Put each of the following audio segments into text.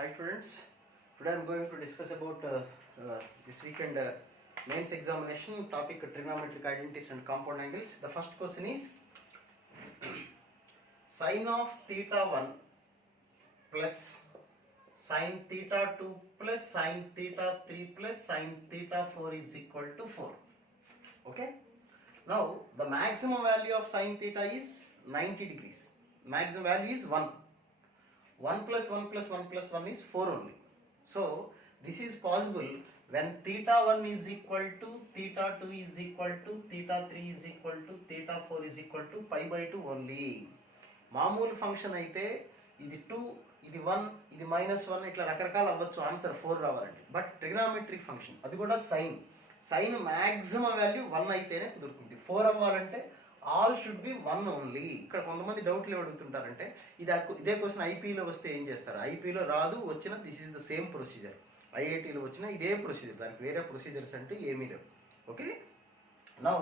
Hi students, today I am going to discuss about this weekend mains examination topic trigonometric identities and compound angles. The first question is sin of theta 1 plus sin theta 2 plus sin theta 3 plus sin theta 4 is equal to 4. Okay. Now the maximum value of sin theta is 90 degrees. Maximum value is 1. 1 plus 1 plus 1 plus 1 is 4 only. So this is possible when theta 1 is equal to theta 2 is equal to theta 3 is equal to theta 4 is equal to pi by 2 only. మామూలు function అయితే ఇది 2 ఇది 1 ఇది -1 ఇట్లా రకరకాల అవ్వచ్చు answer 4 రావాలంటే. But trigonometric function అది కూడా సైన్ మ్యాక్సిమం వాల్యూ 1 అయితేనే కుదురుతుంది. 4 అవ్వాలంటే ఆల్ షుడ్ బి 1 ఓన్లీ. ఇక్కడ కొంతమంది డౌట్లు అడుగుతుంటారంటే ఇదే క్వశ్చన్ ఐపీలో వస్తే ఏం చేస్తారు? ఐపీలో రాదు, వచ్చిన this is the same procedure. ఐఐటీలో వచ్చిన ఇదే ప్రొసీజర్, దానికి వేరే ప్రొసీజర్స్ అంటూ ఏమీ లేవు. Okay, now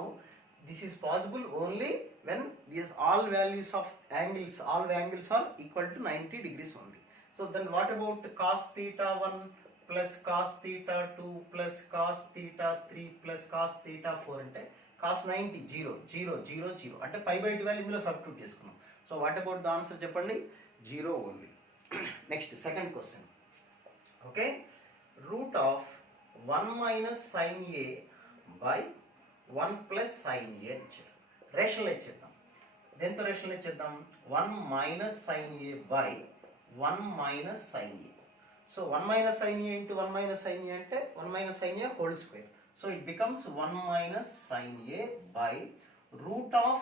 this is possible only when these all angles are equal to 90 degrees only. So then what about cos theta 1 plus cos theta 2 plus cos theta 3 plus cos theta 4 అంటే cos 90 0 0 0 0 అంటే pi by 12 ఇందులో substitute చేసుకున్నాం. So what about the answer చెప్పండి? 0 only. Next second question. Okay, root of 1 minus sin a by 1 plus sin a అని ఇచ్చారు. Rationalise చేద్దాం. దేంతో rationalise చేద్దాం? 1 minus sin a by 1 minus sin a. So 1 minus sin a into 1 minus sin a అంటే 1 minus sin a whole square. So it becomes 1 minus sin a by root of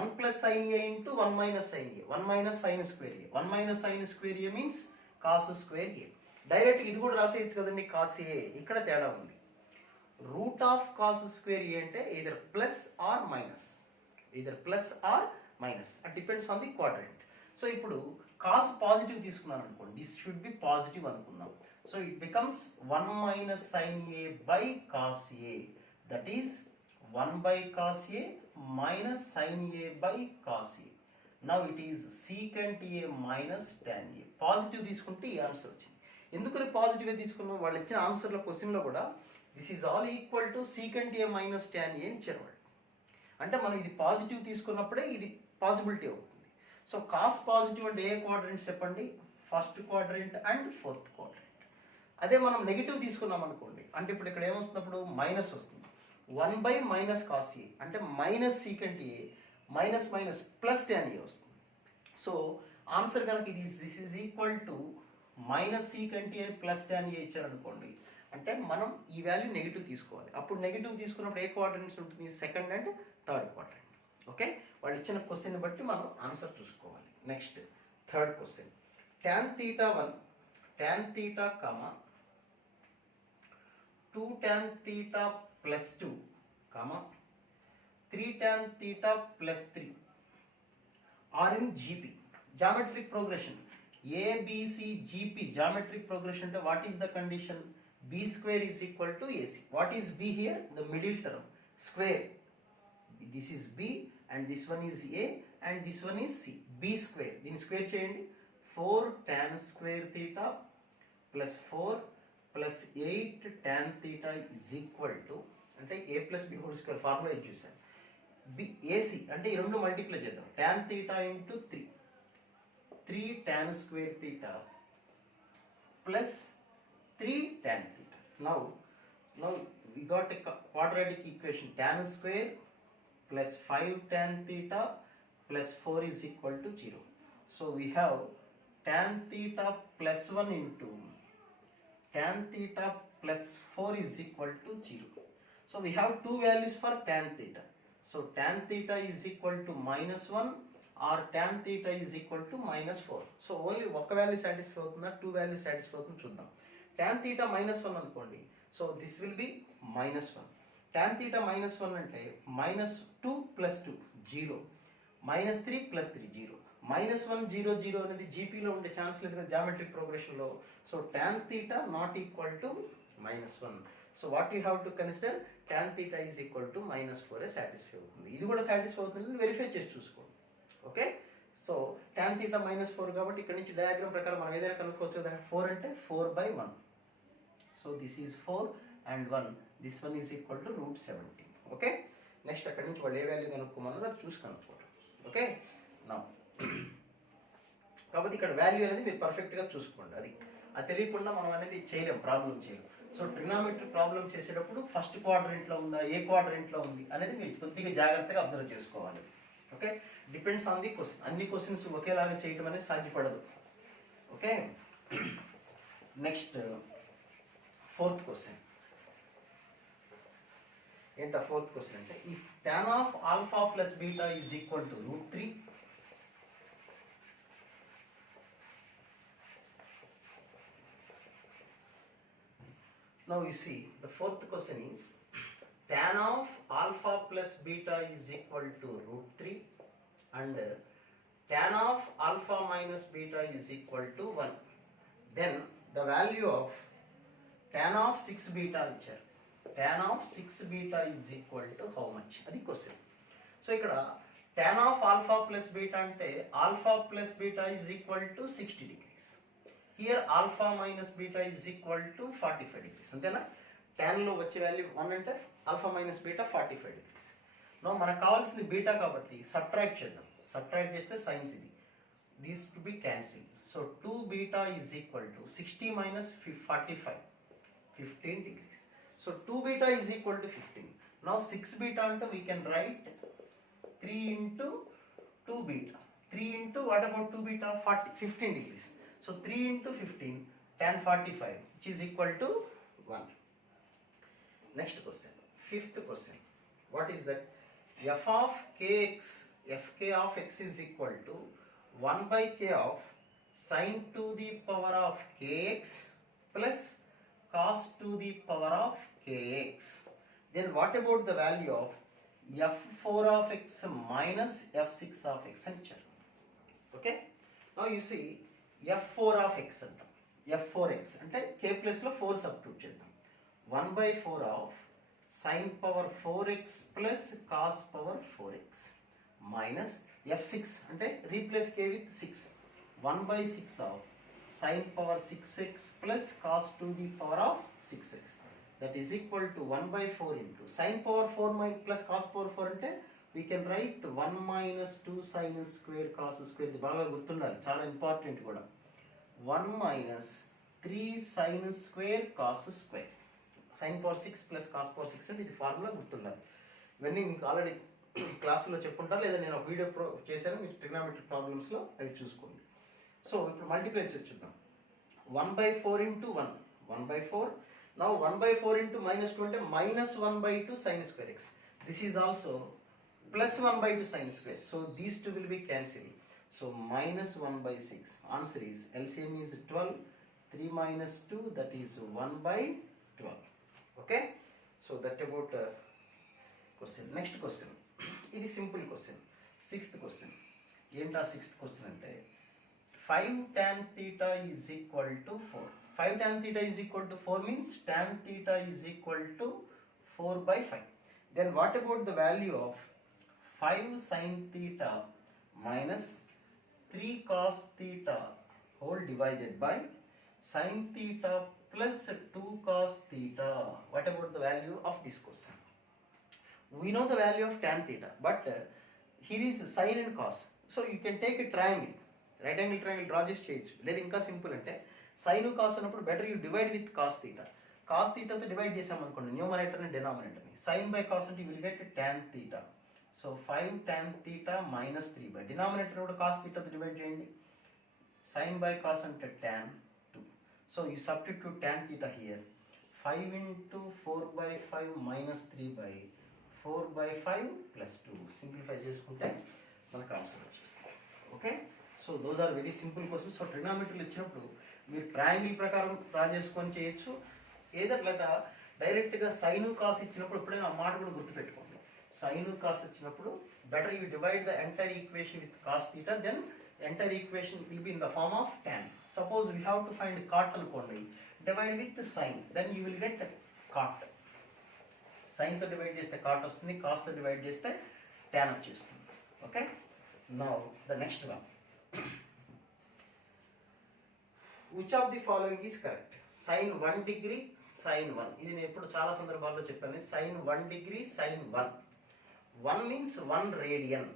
1 plus sin a into 1 minus sin a. 1 minus sin square a. 1 minus sin square a means cos square a. Direct ఇది కూడా రాసేయచ్చు కదండి, cos a. ఇక్కడ తేడా ఉంది. Root of cos square ఏ అంటే either plus are minus, అది depends on the quadrant. So ఇప్పుడు cos positive తీసుకున్నాను అనుకోండి, దిస్ షుడ్ బి పాజిటివ్ అనుకుందాం. So it becomes 1 minus sin a by cos a, that is 1 by cos a minus sin a by cos a. Now it is secant a minus tan a. Positive తీసుకుంటే ఈ answer వచ్చింది. ఎందుకని positive తీసుకున్నాం? వాళ్ళు ఇచ్చిన ఆన్సర్లో క్వశ్చన్లో కూడా this is all equal to secant a minus tan a అని ఇచ్చారు వాళ్ళు. అంటే మనం ఇది పాజిటివ్ తీసుకున్నప్పుడే ఇది పాసిబిలిటీ అవుతుంది. సో కాస్ పాజిటివ్ అంటే ఏ క్వాడ్రంట్ చెప్పండి? First quadrant and fourth quadrant. అదే మనం నెగిటివ్ తీసుకున్నాం అనుకోండి, అంటే ఇప్పుడు ఇక్కడ ఏమొస్తున్నప్పుడు మైనస్ వస్తుంది. 1 by minus cos a అంటే minus secant a minus minus plus tan a వస్తుంది. సో ఆన్సర్ కనుక this is equal to minus secant a plus tan a ఇచ్చారనుకోండి, అంటే మనం ఈ వాల్యూ నెగిటివ్ తీసుకోవాలి. అప్పుడు నెగిటివ్ తీసుకున్నప్పుడు ఏ క్వాడ్రంట్స్ ఉంటుంది? Second and third quadrant. Okay, వాళ్ళు ఇచ్చిన క్వశ్చన్ బట్టి మనం ఆన్సర్ చూసుకోవాలి. Next third question. tan theta 1 tan theta comma 2 tan theta plus 2 comma 3 tan theta plus 3 are in GP. Geometric progression. ABC GP geometric progression అంటే what is the condition? B square is equal to AC. What is B here? The middle term. Square. This is B and this one is A and this one is C. B square. దీని square చేయండి. 4 tan square theta plus 4 plus 8 tan theta is equal to అంటే A plus B whole square formula ఇది చూసాను. AC అంటే ఈ రెండు multiply చేద్దాం. tan theta into 3 tan square theta plus 3 tan theta. Now we got a quadratic equation. Tan square plus 5 tan theta plus 4 is equal to 0. So we have tan theta plus 1 into tan theta plus 4 is equal to 0. So we have two values for tan theta. So tan theta is equal to -1 or tan theta is equal to -4. So only ఒక value satisfy అవుతుందా, two value satisfy అవుతుందో చూద్దాం. tan theta -1 అనుకోండి, so this will be -1. tan theta -1 అంటే -2 + 2 0, -3 + 3 0, -1 0 0 అనేది జీపీలో ఉండే chance లేదు కదా జామెట్రిక్ ప్రోగ్రెషన్లో. So tan theta not equal to -1. So what you have to consider? tan theta is equal to -4 satisfy అవుతుంది. ఇది కూడా సాటిస్ఫై అవుతుంది, వెరిఫై చేసి చూసుకోండి. Okay, so tan theta minus 4 కాబట్టి ఇక్కడ నుంచి డయాగ్రామ్ ప్రకారం మనం ఏదైనా కనుక్కోవచ్చు కదా. 4 అంటే 4/1. So this is 4 and 1. This one is equal to √17. Okay, next అక్కడి నుంచి వాళ్ళు ఏ వాల్యూ కనుక్కోమన్నారో అది చూసి కనుక్కోవడం. ఓకే, నా కాబట్టి ఇక్కడ వాల్యూ అనేది మీరు పర్ఫెక్ట్గా చూసుకోండి. అది తెలియకుండా మనం అనేది చేయలేం, ప్రాబ్లం చేయలేం. సో ట్రిగ్నామెట్రీ ప్రాబ్లం చేసేటప్పుడు ఫస్ట్ క్వాడ్రంట్లో ఉందా, ఏ క్వాడ్రంట్లో ఉంది అనేది మీరు కొద్దిగా జాగ్రత్తగా అబ్జర్వ్ చేసుకోవాలి. Okay, depends on the question. అన్ని క్వశ్చన్స్ ఒకేలాగా చేయడం అనేది సాధ్యపడదు. Okay, next fourth question. ఏంటా ఫోర్త్ క్వశ్చన్ అంటే, if tan of alpha plus beta is equal to √3, now you see the fourth question is tan of alpha plus beta is equal to √3 and tan of alpha minus beta is equal to 1. Then the value of tan of 6 beta ఇచ్చారు. tan of 6 beta is equal to how much? అది question. So ఇక్కడ tan of alpha plus beta అంటే alpha plus beta is equal to 60 degrees. Here alpha minus beta is equal to 45 degrees. అంతేనా? tan లో వచ్చే value 1 అంటే alpha minus beta 45 degrees. No మనకు కావాల్సింది beta కాబట్టి సబ్ట్రాక్ట్ చేద్దాం. సబ్ట్రాక్ట్ చేస్తే సైన్స్ ఇది. These to be cancel. So 2 beta is equal to 60 minus 45, 15 degrees. So 2 beta is equal to 15. Now 6 beta ante we can write 3 into 2 beta. 3 into what about 2 beta? 15 degrees. So 3 into 15 tan 45 which is equal to 1. Next question, fifth question. What is that? F of kx, fk of x is equal to 1 by k of sin to the power of kx plus cos to the power of kx. Then what about the value of f4 of x minus f6 of x and char? Okay, now you see f4 of x అంటాం. f4x అంటే k plus లో 4 substitute చేద్దాం. 1 by 4 of sin power 4x plus cos power 4x minus f6 అంటే replace k with 6. 1 by 6 of sin power 6x plus cos to the power of 6x. That is equal to 1 by 4 into sin power 4 plus cos power 4 అంటే we can write 1 minus 2 sin square cos square. ఇది బాగా గుర్తుండాలి, చాలా important కూడా. 1 minus 3 sin square cos square. sin power 6 plus cos power 6 అంటే ఇది formula గుర్తుండాలి. ఇవన్నీ మీకు ఆల్రెడీ క్లాసులో చెప్పుంటారు, లేదా నేను ఒక వీడియో చేశాను, మీరు ట్రిగ్నామెట్రీ ప్రాబ్లమ్స్లో అవి చూసుకోండి. సో ఇప్పుడు మల్టిప్లై చేసి చూద్దాం. 1 by 4 into 1, 1 by 4. Now 1 by 4 into minus 2 అంటే minus 1 by 2 sin square x. This is also plus 1 by 2 sin square. So these two will be cancelled. So minus 1 by 6. Answer is LCM is 12. 3 minus 2, that is 1 by 12. Okay. So that about question. Next question. ఇది simple question. Sixth question. ఏంటా sixth question అంటే 5 tan theta is equal to 4. 5 tan theta is equal to 4 means tan theta is equal to 4 by 5. Then what about the value of 5 sin theta minus 3 cos theta whole divided by sin theta plus 2 cos theta? What about the value of this question? We know the value of tan theta, but here is sin and cos. So you can take a triangle. Right angle triangle draw చేసి చేయొచ్చు. లేదు ఇంకా simple అంటే sine cos అన్నప్పుడు better you divide with cos theta. Cos థీటాతో divide చేసామనుకోండి న్యూమరేటర్ని డినామినేటర్ని. సైన్ బై కాస్ అంటే you will get tan theta. So 5 tan theta minus 3 by denominator కూడా కాస్ థీటాతో డివైడ్ చేయండి. సైన్ బై కాస్ అంటే tan 2. So you substitute tan theta here. 5 into 4 by 5 minus 3 by 4 by 5 plus 2. Simplify చేసుకుంటే మనకు answer వచ్చేస్తుంది. Okay, so those are very simple questions. So ట్రిగ్నామెట్రీలు ఇచ్చినప్పుడు మీరు ట్రయాంగిల్ ప్రకారం డ్రా చేసుకొని చేయొచ్చు, ఏదో లేదా డైరెక్ట్గా సైను కాస్ ఇచ్చినప్పుడు ఎప్పుడైనా ఆ మాట కూడా గుర్తుపెట్టుకోండి. సైను కాస్ ఇచ్చినప్పుడు better you divide the entire equation with cos theta, then entire equation will be in the form of tan. Suppose we have to find cot అనుకోండి, divide with sine, then you will get cot. సైన్తో divide చేస్తే cot వస్తుంది, కాస్తో divide చేస్తే tan వచ్చేస్తుంది. Okay, now the next one. Which of the following is correct? sin 1 degree sin 1, ఇది నేను ఎప్పుడు చాలా సందర్భాల్లో చెప్పాను. sin 1 degree sin 1, 1 means 1 radian.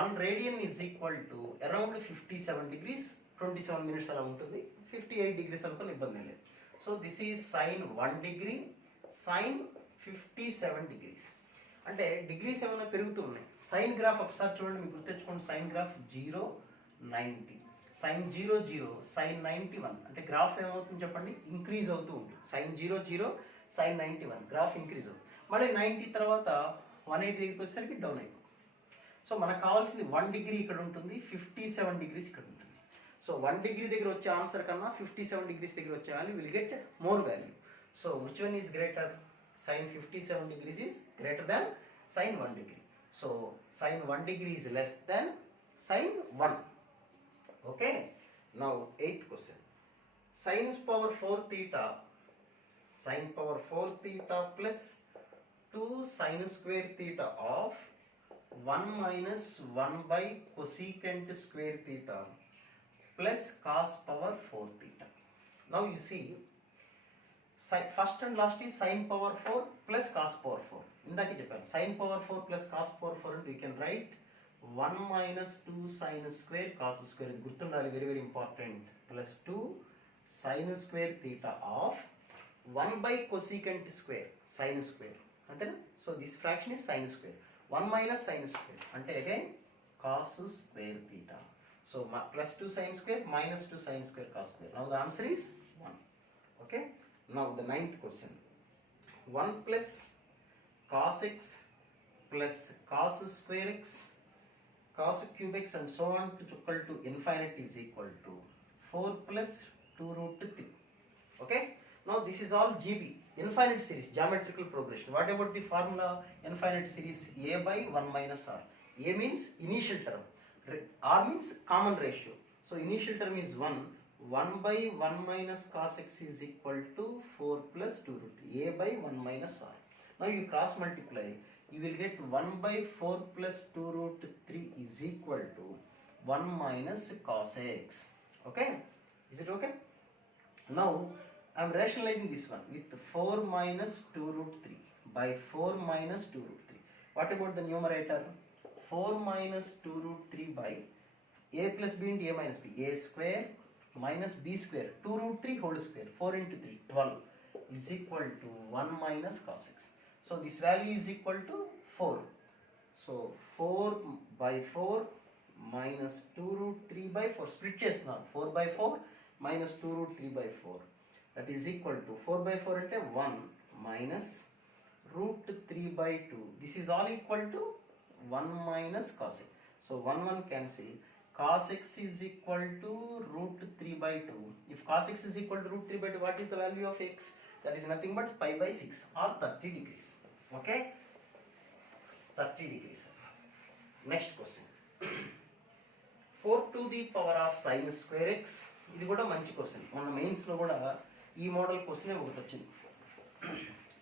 1 radian is equal to around 57 degrees 27 minutes అలా ఉంటుంది. 58 degrees అనుకుని ఇబ్బంది లేదు. So this is sin 1 degree sin 57 degrees. అంటే డిగ్రీస్ ఏమైనా పెరుగుతూ ఉన్నాయి. సైన్ గ్రాఫ్ ఒకసారి చూడండి, మీకు గుర్తెచ్చుకోండి. Sine graph 0 90, sine 0 0, sine 91. అంటే గ్రాఫ్ ఏమవుతుంది చెప్పండి? ఇంక్రీజ్ అవుతూ ఉంటుంది. సైన్ 0 0, సైన్ 91 గ్రాఫ్ ఇంక్రీజ్ అవుతుంది. మళ్ళీ 90 తర్వాత 180 దగ్గరికి వచ్చేసరికి డౌన్ అయిపోతుంది. సో మనకు కావాల్సింది 1 డిగ్రీ ఇక్కడ ఉంటుంది, 57 డిగ్రీస్ ఇక్కడ ఉంటుంది. సో 1 డిగ్రీ దగ్గర వచ్చే ఆన్సర్ కన్నా 57 డిగ్రీస్ దగ్గర వచ్చే value will get more value. So which one is greater? sin 57 degrees is greater than sin 1 degree. So sin 1 degree is less than sin 1. Okay. Now 8th question. Sin power 4 theta, sin power 4 theta plus 2 sin square theta of 1 minus 1 by cosecant square theta plus cos power 4 theta. Now you see, first and last is sin power 4 plus cos power 4. ఇందాకే చెప్పాను, sin power 4 plus cos power 4 అంటే you can write 1 minus 2 sin square cos square, ఇది గుర్తుండాలి, very very important, plus 2 sin square theta of 1 by cosecant square sin square, అంతేనా? So this fraction is sin square. 1 minus sin square అంటే again cos square theta. So plus 2 sin square minus 2 sin square cos square. Now the answer is 1. Okay. Now the 9th question. 1 plus cos x plus cos square x, cos cube x and so on to equal to infinity is equal to 4 plus 2 root 3. Okay. Now this is all GB, infinite series, geometrical progression. What about the formula? Infinite series a by 1 minus r. A means initial term, r means common ratio. So initial term is 1. 1 by 1 minus cos x is equal to 4 plus 2 root 3, a by 1 minus r. Now you cross multiply, you will get 1 by 4 plus 2 root 3 is equal to 1 minus cos x. Okay, is it okay? Now I am rationalizing this one with 4 minus 2 root 3 by 4 minus 2 root 3. What about the numerator? 4 minus 2 root 3 by a plus b into a minus b, a square minus b square, 2 root 3 whole square, 4 into 3, 12 is equal to 1 minus cos x. So this value is equal to 4. So 4 by 4 minus 2 root 3 by 4, split chestnut, 4 by 4 minus 2 root 3 by 4, that is equal to 4 by 4 ante 1 minus root 3 by 2. This is all equal to 1 minus cos x. So 1 1 cancel. Cos x is equal to root 3 by 2. If cos x is equal to root 3 by 2, what is the value of x? That is nothing but pi by 6 or 30 degrees. Okay? 30 degrees. Next question. 4 to the power of sin square x. ఇది కూడా మంచి question. మన మెయిన్స్లో కూడా ఈ model question ఒకటి వచ్చింది.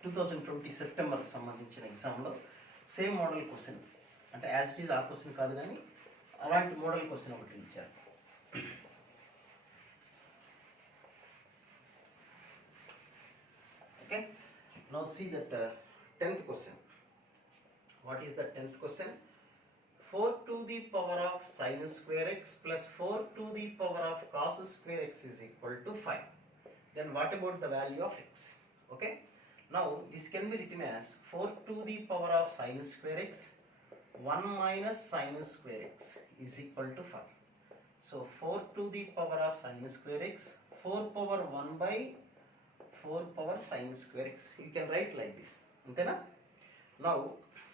2020 సెప్టెంబర్కి సంబంధించిన ఎగ్జామ్లో సేమ్ మోడల్ క్వశ్చన్, అంటే యాజ్ ఇట్ ఈజ్ ఆ క్వశ్చన్ కాదు కానీ అలాంటి మోడల్ క్వశ్చన్ ఒకటి ఇచ్చారు. Okay, now see that 10th question. What is the 10th question? 4 to the power of sin square x plus 4 to the power of cos square x is equal to 5. Then what about the value of x? Okay, now this can be written as 4 to the power of sin square x 1 minus sin square x is equal to 5. So 4 to the power of sin square x, 4 power 1 by 4 power sin square x. You can write like this. అంతేనా? Now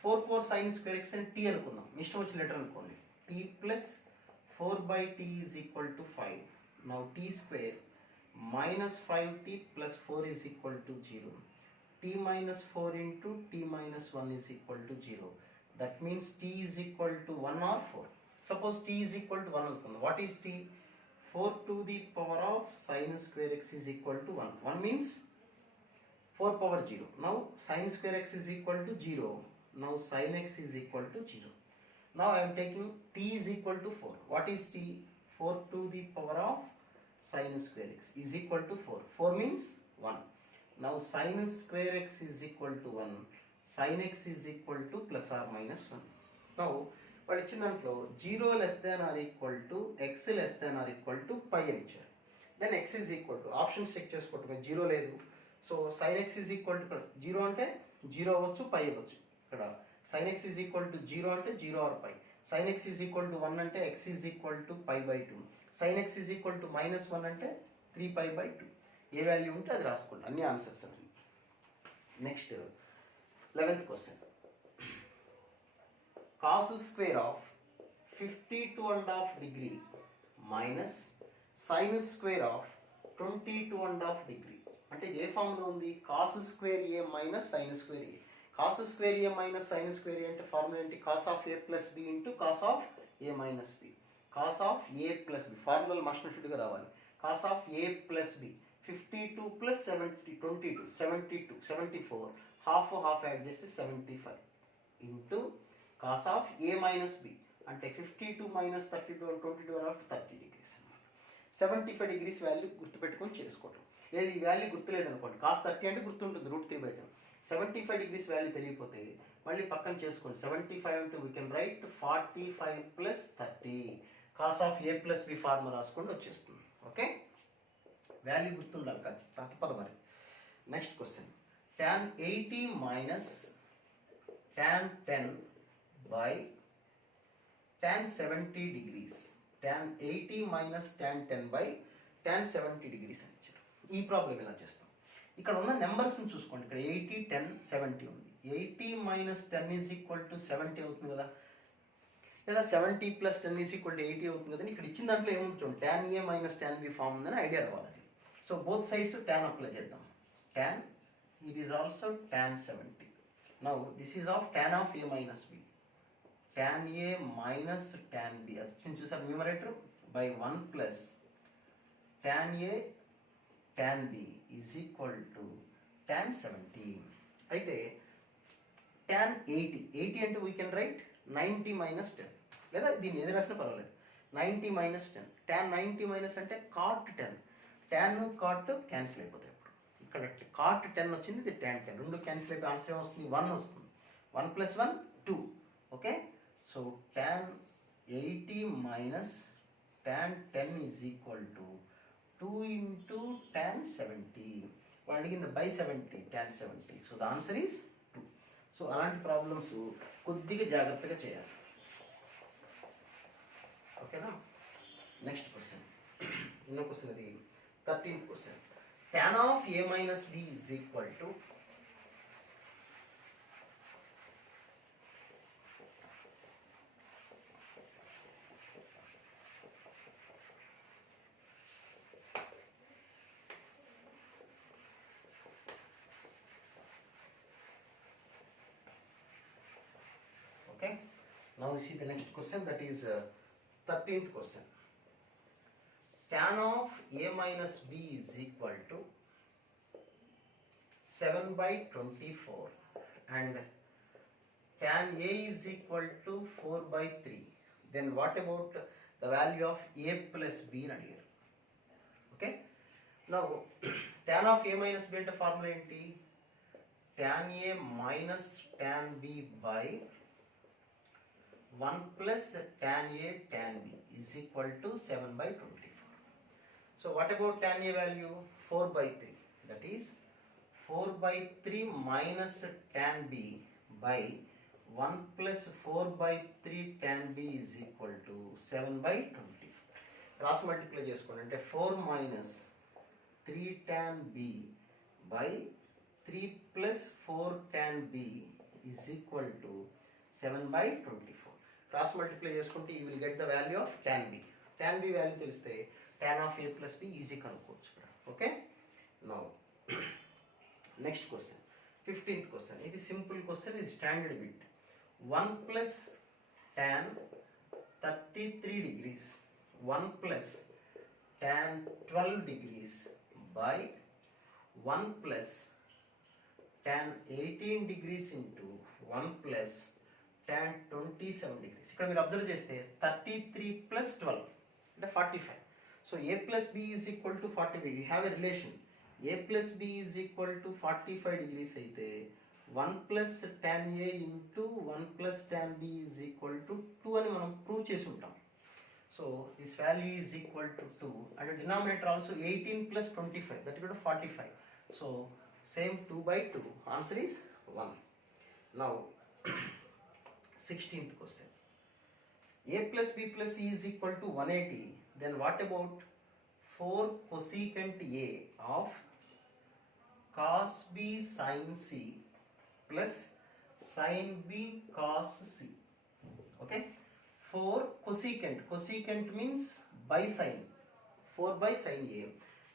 4 power sin square x and t అనుకుందాం, ఇష్టం వచ్చిన letter అనుకోండి. t plus 4 by t is equal to 5. Now t square minus 5t plus 4 is equal to 0. t minus 4 into t minus 1 is equal to 0. That means t is equal to 1 or 4. Suppose t is equal to 1 అనుకుందాం. What is t? 4 to the power of sin square x is equal to 1. 1 means 4 power 0. Now sin square x is equal to 0. Now sin x is equal to 0. Now I am taking t is equal to 4. What is t? 4 to the power of sin square x is equal to 4. 4 means 1. Now sin square x is equal to 1. Sin x is equal to plus or minus 1. Now వాడు ఇచ్చిన దాంట్లో 0 less than or equal to x less than or equal to pi అని ఇచ్చారు. Then x is equal to options check చేసుకోవటమే, 0 లేదు. So sine x is equal to 0 అంటే 0 అవ్వచ్చు, pi అవ్వచ్చు. ఇక్కడ sine x is equal to 0 అంటే 0 or pi. Sine x is equal to 1 అంటే x is equal to pi by 2. Sine x is equal to -1 అంటే 3 పై by 2. A value ఉంటే అది రాసుకోండి, అన్ని ఆన్సర్స్ అన్ని. Next 11th question. cos square of 52.5 degree minus sin square of 22.5 degree. అంటే ఇది ఏ formula ఉంది? cos square a minus sin square a. cos square a minus sin square a అంటే formula ఏంటి? cos of a plus b into cos of a minus b. cos of a plus b formula must and షుడ్గా రావాలి. cos of a plus b 52 plus 70 22 72 74 half add చేస్తే 75 into cos of a minus b అంటే 52 minus 32 and 22 and 30 degrees అన్నమాట. 75 degrees value గుర్తుపెట్టుకొని చేసుకోవటం. లేదు ఈ value గుర్తులేదు అనుకోండి, cos 30 అంటే గుర్తుంటుంది √3/2. 75 degrees వాల్యూ తెలియకపోతే మళ్ళీ పక్కన చేసుకోండి. 75 అంటే we can right 45 plus 30 cos of a plus b formula రాసుకోండి, వచ్చేస్తుంది. ఓకే, వాల్యూ గుర్తుండాలి తప్పదు మరి. Next question. tan 80 minus tan 10 by tan 70 degrees. tan 80 minus tan 10 by tan 70 degrees అని ఇచ్చారు. ఈ ప్రాబ్లం ఎలా చేస్తాం? ఇక్కడ ఉన్న నెంబర్స్ని చూసుకోండి. ఇక్కడ 80 10 70 ఉంది. 80 minus 10 is equal to 70 అవుతుంది కదా, లేదా 70 plus 10 is equal to 80 అవుతుంది కదా. ఇక్కడ ఇచ్చిన దాంట్లో ఏముంది చూడండి, tan a minus tan b form ఉందని ఐడియా రావాలి. So both sides tan apply చేద్దాం. tan, it is also tan 70. Now this is of tan of a minus b. tan a minus tan b అది చూసారు numerator by 1 plus tan a tan b is equal to tan 70. అయితే tan 80 అంటే we can right 90 minus 10, లేదా దీన్ని ఏది రాసినా పర్వాలేదు. 90 minus 10 tan 90 minus అంటే cot 10. tan cot క్యాన్సిల్ అయిపోతాయి. ఇప్పుడు ఇక్కడ cot 10 వచ్చింది, ఇది tan 10, రెండు క్యాన్సిల్ అయిపోయి ఆన్సర్ ఏమొస్తుంది? 1 వస్తుంది. 1 plus 1 2. Okay, so tan 80 minus tan 10 is equal to 2 into tan 70. వాళ్ళు అడిగింది by 70, tan 70. So the answer is 2. So అలాంటి ప్రాబ్లమ్స్ కొద్దిగా జాగ్రత్తగా చేయాలి. ఓకేనా? Next question. ఎన్నో క్వశ్చన్ అది? 13th question. tan of a minus b is equal to okay. Now you see the next question, that is 13th question. Tan of a minus b is equal to 7 by 24 and tan a is equal to 4 by 3. Then what about the value of a plus b in here? Okay. Now tan of a minus b అంటే formula ఏంటి? tan a minus tan b by 1 plus tan a tan b is equal to 7 by 24. So what about tan a value? 4 by 3. That is 4 by 3 minus tan b by 1 plus 4 by 3 tan b is equal to 7 by 24. Cross multiply చేసుకోండి. అంటే 4 minus 3 tan b by 3 plus 4 tan b is equal to 7 by 24. Cross multiply చేసుకుంటే you will get the value of tan b. tan b value తెలిస్తే tan of a plus b easy కనుక్కోవచ్చు. Okay, now next question. 15th question. ఇది simple question, ఇది standard bit. 1 plus tan 33 degrees 1 plus tan 12 degrees by 1 plus tan 18 degrees into 1 plus tan 27 degrees. ఇక్కడ మీరు observe చేస్తే 33 plus 12 అంటే 45. So a plus b is equal to 45. You have a relation. a plus b is equal to 45 degrees అయితే 1 plus tan a into 1 plus tan b is equal to 2 అని మనం prove చేసి ఉంటాం. So this value is equal to 2 and denominator also 18 plus 25, that equal to 45. So same 2/2. Answer is 1. Now 16th question. a plus b plus c is equal to 180. Then what about 4 cosecant a of cos b sin c plus sin b cos c? Okay, 4 cosecant. Cosecant means by sin. 4 by sin a.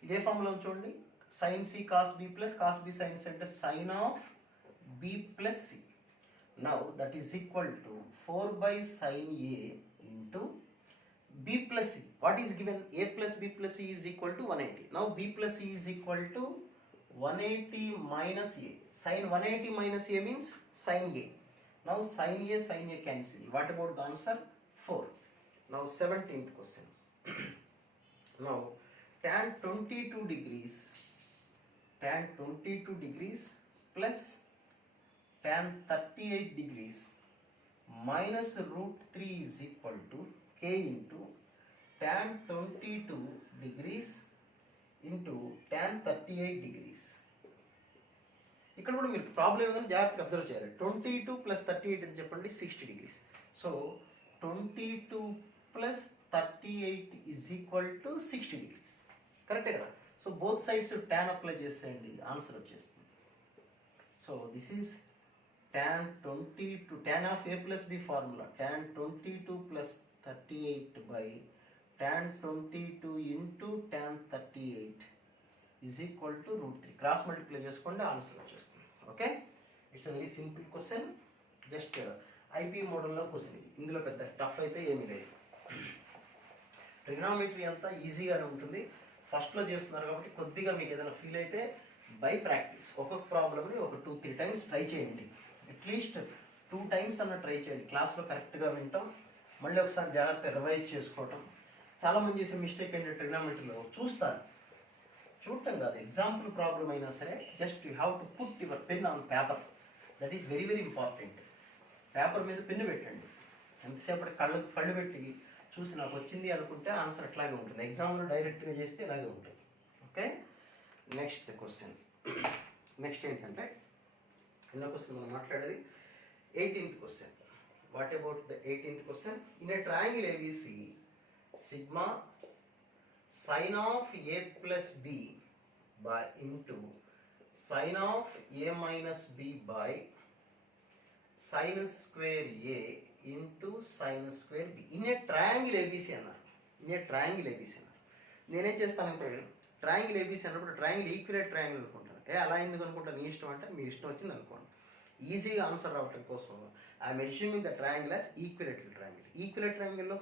ఇదే formula చూడండి, sin c cos b plus cos b sin c అంటే sin of b plus c. Now that is equal to 4 by sin a into b plus c. What is given? A plus b plus c is equal to 180. Now b plus c is equal to 180 minus a. Sin 180 minus a means sin a. Now sin a cancel. What about the answer? 4. Now 17th question. Now tan 22 degrees plus tan 38 degrees minus root 3 is equal to k into tan 22 degrees into tan 38 degrees. ఇక్కడ కూడా మీరు problem ఏమైనా జాగ్రత్తగా observe చేయాలి. 22 plus 38 అని చెప్పండి 60 degrees. So 22 plus 38 is equal to 60 degrees. కరెక్టే కదా? So both sides tan apply చేసేయండి, ఆన్సర్ వచ్చేస్తుంది. So this is tan 22, tan of a plus b formula, tan 22 plus 38 by tan 22 into tan 38 is equal to root 3. Cross multiply చేసుకోండి, answer వచ్చేస్తుంది. Okay, it's very simple question, just IP మోడల్లో question ఇది. ఇందులో పెద్ద tough అయితే ఏమీ లేదు. Trigonometry అంతా ఈజీగానే ఉంటుంది. ఫస్ట్లో చేస్తున్నారు కాబట్టి కొద్దిగా మీకు ఏదైనా ఫీల్ అయితే బై ప్రాక్టీస్ ఒక్కొక్క ప్రాబ్లమ్ని ఒక 2-3 times ట్రై చేయండి. అట్లీస్ట్ 2 times అన్న ట్రై చేయండి. క్లాస్లో కరెక్ట్గా వింటాం, మళ్ళీ ఒకసారి జాగ్రత్తగా రివైజ్ చేసుకోవటం. చాలామంది చేసే మిస్టేక్ ఏంటంటే ట్రిగ్నామెట్రీలో చూడటం కాదు, ఎగ్జాంపుల్ ప్రాబ్లం అయినా సరే just you have to put your pen on paper. That is very very important. Paper మీద పెన్ను పెట్టండి, ఎంతసేపటి కళ్ళు పెట్టి చూసి నాకు వచ్చింది అనుకుంటే ఆన్సర్ అట్లాగే ఉంటుంది. ఎగ్జామ్లో డైరెక్ట్గా చేస్తే ఇలాగే ఉంటుంది. Okay, next question. నెక్స్ట్ ఏంటంటే ఎన్నో క్వశ్చన్ మనం మాట్లాడేది 18th question. What about the 18th question? In a triangle ABC sigma sin of a plus b by into sin of a minus b by sin square a into sin square b in a triangle ABC అన్నారు. In a triangle ABC అన్నారు. నేనేం చేస్తానంటే triangle ABC అన్నప్పుడు triangle ఈక్వలేట్ triangle అనుకుంటాను. అలా ఎందుకు అనుకుంటాను, నీ ఇష్టం అంటే మీ ఇష్టం వచ్చింది అనుకోండి. ఈజీగా ఆన్సర్ రావటం కోసం I'm assuming the triangle as equilateral triangle. Equilateral ట్రయాంగిల్లో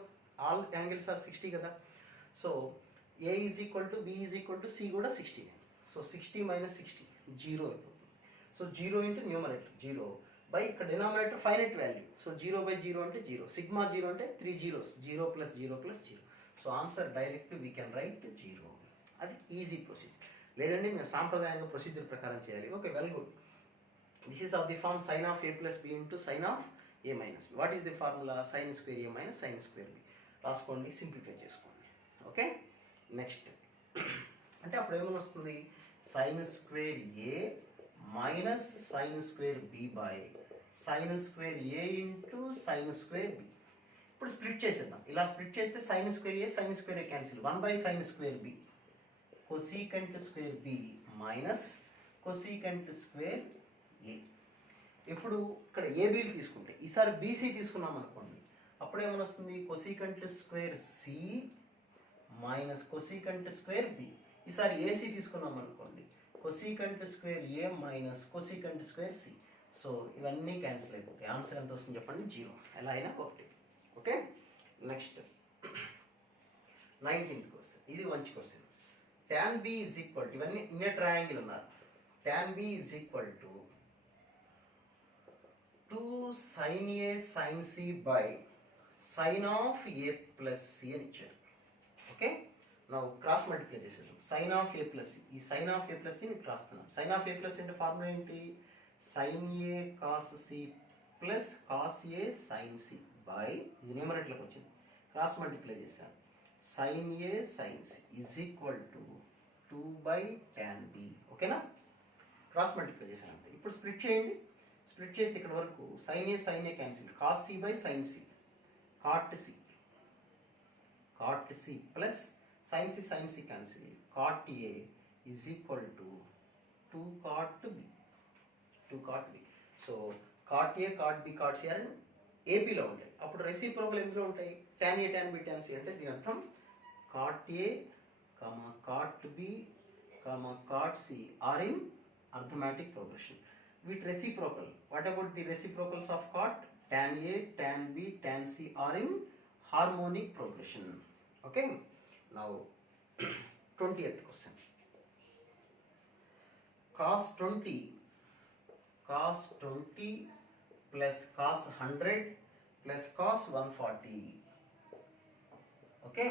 ఆల్ యాంగిల్స్ ఆర్ 60 కదా. So a is equal to b is equal to c కూడా 60. సో 60 minus 60 0 అయిపోతుంది. సో 0 into న్యూమరేటర్ 0 బై ఇక్కడ denominator finite value. So 0 by 0 అంటే 0. Sigma 0 అంటే 3 zeros, 0 plus 0 plus 0. So answer direct we can right 0. అది easy procedure. లేదండి మేము సాంప్రదాయంగా procedure ప్రకారం చేయాలి. Okay, well good. This is of the form sin of a plus b into sin of a minus b. What is the formula? sin square a minus sin square b. రాసుకోండి, simplify చేసుకోండి. Okay, next అంటే అప్పుడు ఏమైనా వస్తుంది? Sine square A minus sine square B by sine square A into sine square B. ఇప్పుడు split చేసేద్దాం. ఇలా split చేస్తే sine square A sine square A cancel. 1 by sine square B cosecant square B minus cosecant square A. ఇప్పుడు ఇక్కడ ఏబీలు తీసుకుంటే ఈసారి BC తీసుకున్నాం అనుకోండి, అప్పుడు ఏమైనా వస్తుంది? Cosecant square C minus cosecant square B. ఈసారి ఏసీ తీసుకున్నాం అనుకోండి, cosecant square A minus cosecant square C. So ఇవన్నీ క్యాన్సిల్ అయిపోతాయి. ఆన్సర్ ఎంత వస్తుంది చెప్పండి? 0. ఎలా అయినా ఒకటి. Okay, next 19th question. ఇది మంచి question. tan b is equal to, ఇవన్నీ ఇన్ ఏ ట్రయాంగిల్ ఉన్నారు. tan b is equal to 2 sin a sin c by sin of a plus c అని ఇచ్చారు. ఓకే. నౌ క్రాస్ మల్టిప్లై చేసేద్దాం. Sine of A plus C, ఈ sine of A plus C మీకు రాస్తున్నాం. Sine of A plus అంటే formula ఏంటి? Sine A cos C plus cos A sine C by, ఇది న్యూమరేటర్లోకి వచ్చింది, క్రాస్ మల్టిప్లై చేశాను. Sine A sine C is equal to 2/tan b. ఓకేనా? Cross multiply చేశాను అంతే. ఇప్పుడు స్ప్లిట్ చేయండి. స్ప్లిట్ చేస్తే ఇక్కడ వరకు sine A cancel, cos C by sine C, cot C plus sine C cancel, cot A is equal to 2 cot b. So cot A cot B cot C అని ఏపీలో ఉంటాయి. అప్పుడు రెసిప్రోకల్ ఎందులో ఉంటాయి? tan ఏ tan b tan c అంటే దీని అర్థం cot A cot B cot C are in arithmetic progression with reciprocal. What about the reciprocals of cot? Tan A, tan B, tan C are in harmonic progression. Okay. Now 20th question. Cos 20 plus cos 100 plus cos 140. Okay.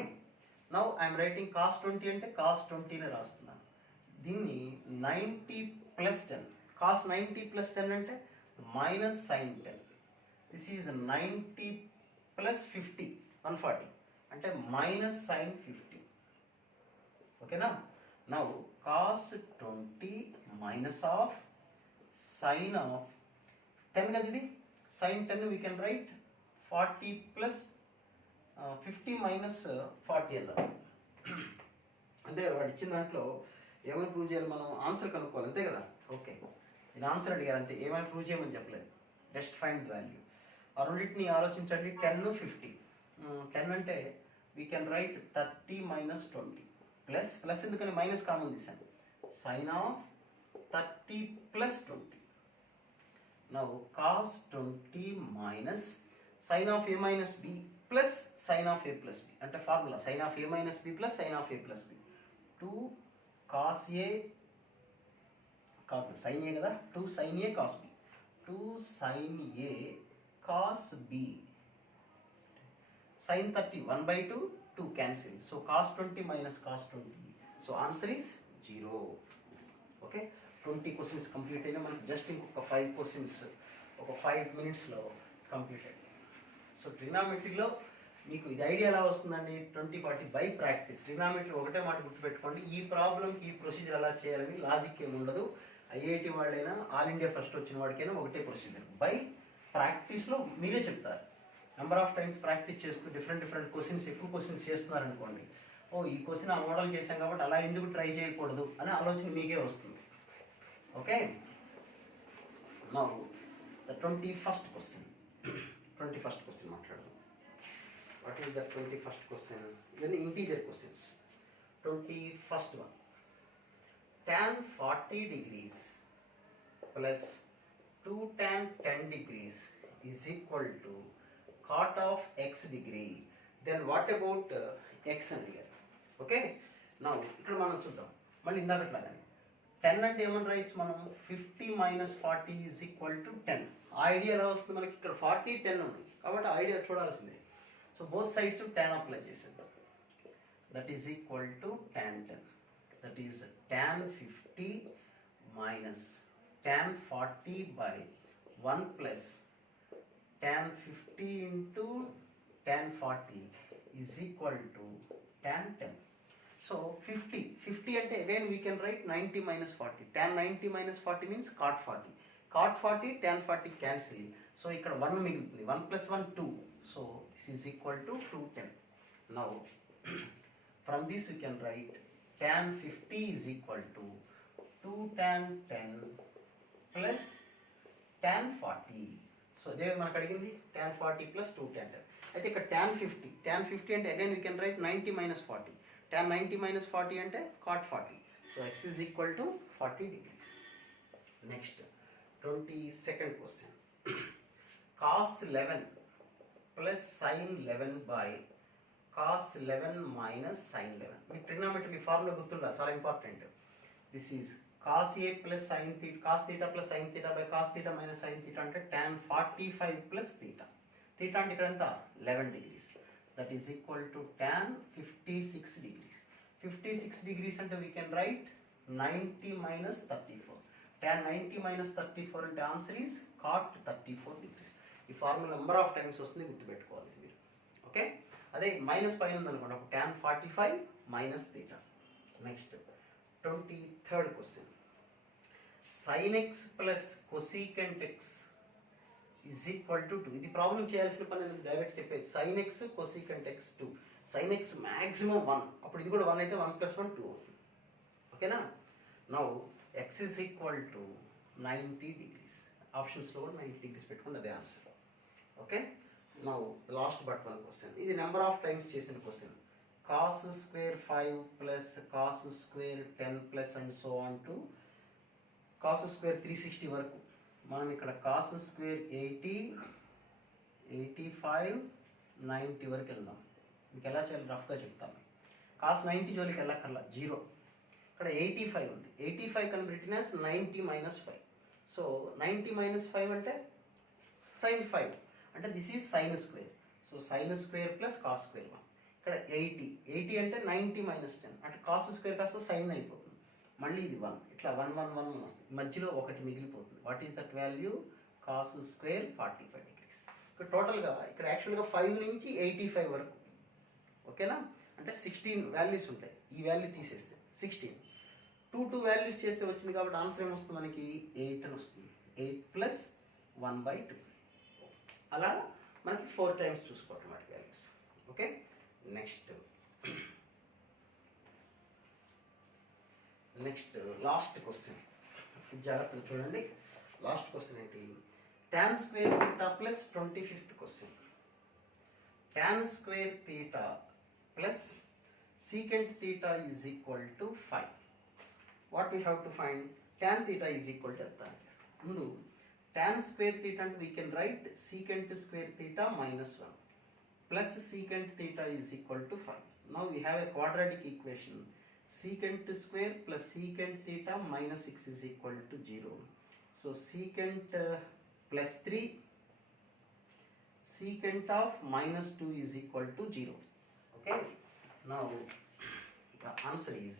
Now I am writing cos 20 ante cos 20 ని రాస్తున్నాను. దీన్ని 90 plus 10. Cos 90 plus 10 అంటే minus sin 10. This is 90 plus 50, 140 అంటే minus sin 50. ఓకేనా? Now cos 20 minus of sin of 10 కదా ఇది, sin 10 we can write 40 plus 50 minus 40 అన్నారు. అంటే వాడు ఇచ్చిన దాంట్లో ఏమైనా ప్రూవ్ చేయాలి, మనం ఆన్సర్ కనుక్కోవాలి అంతే కదా. ఓకే, నేను ఆన్సర్ అడిగారంటే ఏమైనా ప్రూవ్ చేయమని చెప్పలేదు. Just find value. ఆ రెండింటిని ఆలోచించండి. 10 50. 10 అంటే we can write 30 minus 20 plus ఎందుకని మైనస్ కామన్ తీసాను. Sine of 30 plus 20. Now cos 20 minus sine of A minus B plus sine of A plus B అంటే formula sine of A minus B plus sine of A plus B. 2 cos A cos sine A కదా, 2 sin a cos b, 2 sin a cos b, sin 30 1/2, 2 cancel, so cos 20 minus cos 20, so answer is 0. Okay, 20 questions complete అయినా మనకి just ఇంకొక 5 questions ఒక 5 minutesలో complete అయ్యింది. So ట్రిగ్నామెట్రీలో మీకు ఇది idea ఎలా వస్తుందండి? 20-40 బై ప్రాక్టీస్. ట్రిగ్నామెట్రీ ఒకటే మాట గుర్తుపెట్టుకోండి, ఈ ప్రాబ్లంకి ఈ ప్రొసీజర్ ఎలా చేయాలని లాజిక్ ఏమి ఉండదు. ఐఐటి వాళ్ళైనా ఆల్ ఇండియా ఫస్ట్ వచ్చిన వాడికైనా ఒకటే ప్రొసీజర్. బై ప్రాక్టీస్లో మీరే చెప్తారు. నెంబర్ ఆఫ్ టైమ్స్ ప్రాక్టీస్ చేస్తూ డిఫరెంట్ క్వశ్చన్స్, ఎక్కువ క్వశ్చన్స్ చేస్తున్నారనుకోండి, ఓ ఈ క్వశ్చన్ ఆ మోడల్ చేశాం కాబట్టి అలా ఎందుకు ట్రై చేయకూడదు అనే ఆలోచన మీకే వస్తుంది. Okay, now the 21st question. 21st question మాట్లాడదాం. What is the 21st question? ఇవన్నీ integer questions. 21st one. Tan 40 degrees plus 2 tan 10 degrees is equal to cot of x degree. Then what about x and here? Okay, now ఇక్కడ మనం చూద్దాం. మళ్ళీ ఇందాకట్లాగానే 10 అంటే ఏమని రాయొచ్చు మనం? 50 minus 40 is equal to 10. ఆ ఐడియా ఎలా వస్తుంది మనకి? ఇక్కడ 40 10 ఉంది కాబట్టి ఆ ఐడియా చూడాల్సిందే. So both sides tan apply చేసేద్దాం. That is equal to tan 10. That is tan 50 minus tan 40 by 1 plus tan 50 into tan 40 is equal to tan 10. So 50 అంటే again we can write 90 minus 40. Tan 90 minus 40 means cot 40. Cot 40 tan 40 cancel. So ఇక్కడ 1 మిగులుతుంది. 1 plus 1 2. So this is equal to 210. Now from this we can write tan 50 is equal to 2 tan 10 plus tan 40. So there మనకు అడిగింది tan 40 plus 2 tan 10. అయితే ఇక్కడ tan 50 అంటే again we can write 90 minus 40. tan 90 minus 40 అంటే cot 40. So x is equal to 40 degrees. Next 22nd question. Cos 11 plus sin 11 by cos 11 minus sin 11. మీకు trigonometry formula గుర్తుండాలి, చాలా important. This is cos a plus sin theta, cos theta plus sin theta by cos theta minus sin theta అంటే tan 45 plus theta. theta అంటే ఇక్కడ ఎంత? 11 degrees. that is equal to tan 56 degrees. 56 degrees అంటే we can write 90 minus 34. Tan 90 minus 34 అంటే answer is cot 34 degrees. ఈ formula number of times వస్తుంది, గుర్తుపెట్టుకోవాలి మీరు. ఓకే, అదే మైనస్ పైన ఉందనుకోండి, అప్పుడు tan 45 minus theta. Next 23rd question. sin x plus cosecant x is equal to 2. ఇది ప్రాబ్లం చేయాల్సిన పని నేను డైరెక్ట్ చెప్పేది. sin x cosecant x 2. sin x maximum 1. అప్పుడు ఇది కూడా 1 అయితే 1 plus 1 2 అవుతుంది. ఓకేనా? Now x is equal to 90 degrees. ఆప్షన్స్లో కూడా 90 degrees పెట్టుకోండి, అదే answer. Okay, now last but one question. ఇది నెంబర్ ఆఫ్ టైమ్స్ చేసిన question. cos square 5 plus cos square 10 plus and so on to cos square 360 వరకు. మనం ఇక్కడ cos square 80, 85, 90 వరకు వెళ్దాం. మీకు ఎలా చేయాలి రఫ్గా చెప్తాను. cos 90 జోలికి వెళ్ళక్కర్లా, 0. ఇక్కడ 85 ఉంది. 85 can be written as 90 minus 5. So 90 minus 5 అంటే sin 5 అంటే this is sin square. So sin square plus cos square 1. ఇక్కడ 80 అంటే 90 minus 10 అంటే cos square కాస్త sin అయిపోతుంది. మళ్ళీ ఇది 1, ఇట్లా 1 1 1 వస్తుంది, మధ్యలో ఒకటి మిగిలిపోతుంది. What is that value? cos square 45 degrees. ఇక్కడ టోటల్గా ఇక్కడ యాక్చువల్గా 5 నుంచి 85 వరకు. ఓకేనా? అంటే 16 వాల్యూస్ ఉంటాయి. ఈ వాల్యూ తీసేస్తే 16, 2 వాల్యూస్ చేస్తే వచ్చింది కాబట్టి ఆన్సర్ ఏమొస్తుంది మనకి? 8 అని వస్తుంది. 8 ప్లస్ 1/2. అలా మనకి 4 టైమ్స్ చూసుకోవటం వాటి values. Okay, next last question. జాగ్రత్తగా చూడండి. లాస్ట్ క్వశ్చన్ ఏంటి? tan square theta plus 25th question. tan square theta plus secant theta is equal to 5. What we have to find? Tan theta is equal to ఎంత? ముందు tan square theta అంటే we can write secant square theta minus 1 plus secant theta is equal to 5. Now we have a quadratic equation. Secant square plus secant theta minus 6 is equal to 0. So secant plus 3, secant of minus 2 is equal to 0. Okay, now the answer is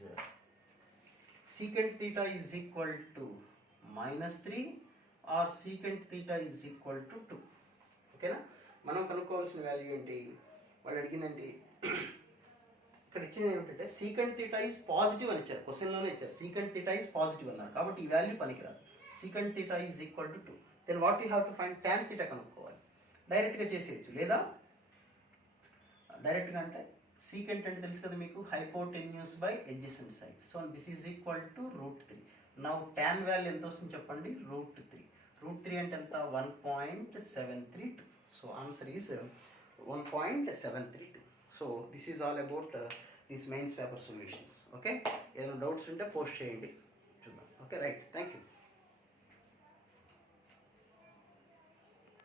secant theta is equal to minus 3 or secant theta is equal to 2. ఓకేనా? మనం కనుక్కోవాల్సిన value ఏంటి? వాళ్ళు అడిగిందండి, ఇక్కడ ఇచ్చింది ఏమిటంటే secant theta is positive అని ఇచ్చారు, క్వశ్చన్లోనే ఇచ్చారు. సీకెంట్ థీటా ఈజ్ పాజిటివ్ అన్నారు కాబట్టి ఈ వాల్యూ పనికిరాదు. Secant theta is equal to 2. Then what you have to find? tan theta కనుక్కోవాలి. డైరెక్ట్గా చేసేయచ్చు, లేదా డైరెక్ట్గా అంటే సీకెంట్ అంటే తెలుసు కదా మీకు, hypotenuse by adjacent side. So this is equal to √3. Now tan value ఎంత వస్తుంది చెప్పండి? √3. √3 అంటే ఎంత? 1.732. So answer is 1.732. So this is all about this mains paper solutions. Okay, ఏదైనా డౌట్స్ ఉంటే పోస్ట్ చేయండి, చూద్దాం. Okay, right, thank you.